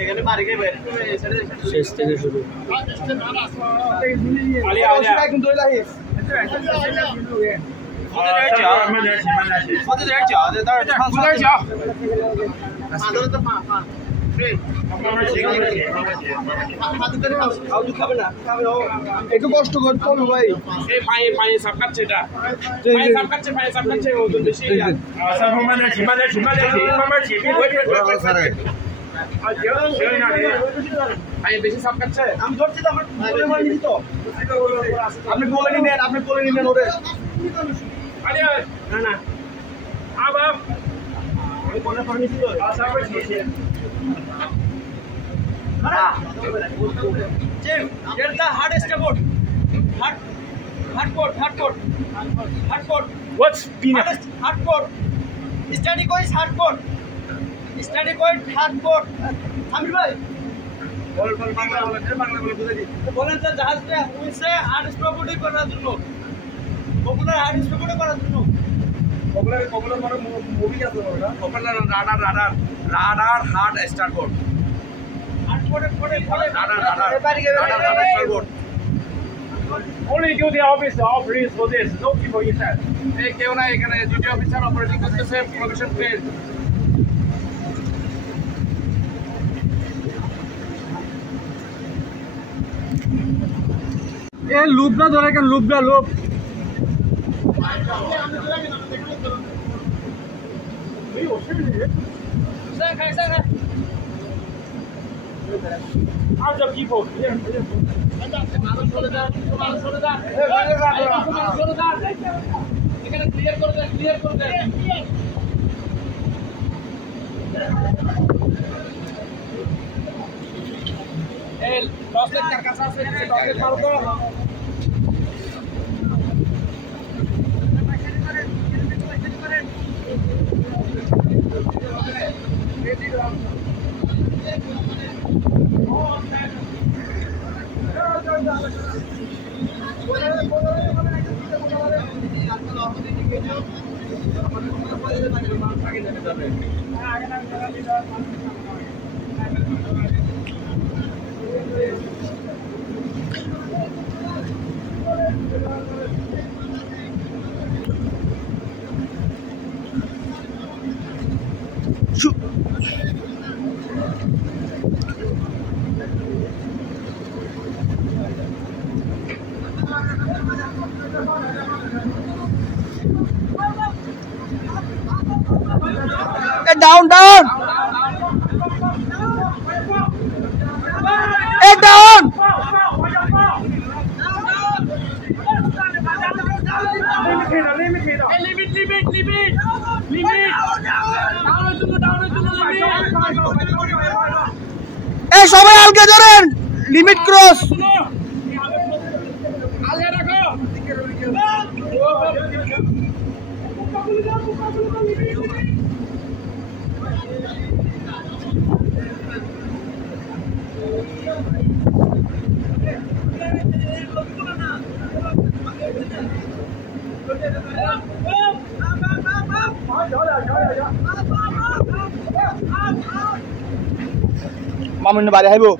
এখানে বাড়ি গিয়ে বের শেষ থেকে শুরু একটু কষ্ট করতে হবে ভাই পায়ে সাপ কাটছে এটা পায়ে সাপ কাটছে ওজন বেশি পায়ে বেশি সাপ কাটছে আমি ধরছি তো আপনি বলে নিলেন ওরে না আবার বলে পারমিছি তো Get the hardest board. Hardcore. what's peanut Hardcore. Study coin hardcore. Amir bhai. Bangla বলে বুঝাই দিই বলেন যে জাহাজটা উইসে হার্ডেস্ট board করার জন্য পপুলার হার্ডেস্ট board করার জন্য পপুলার মানে মুভি আছে না popular radar hard star board only do the office operates for this no people inside এই কেউ না এখানে দুটি অফিসার অপারেটিং করতেছে প্রোডাকশন ফেজ এ লুপটা ধরে কেন লুপ How the people এখানে ক্লিয়ার করে দেন এই টসলেট কার কাছে আছে টসলেট মারো তো down down এ সবাই আলগে ধরেন লিমিট ক্রস মামুন বাড়ি আইবো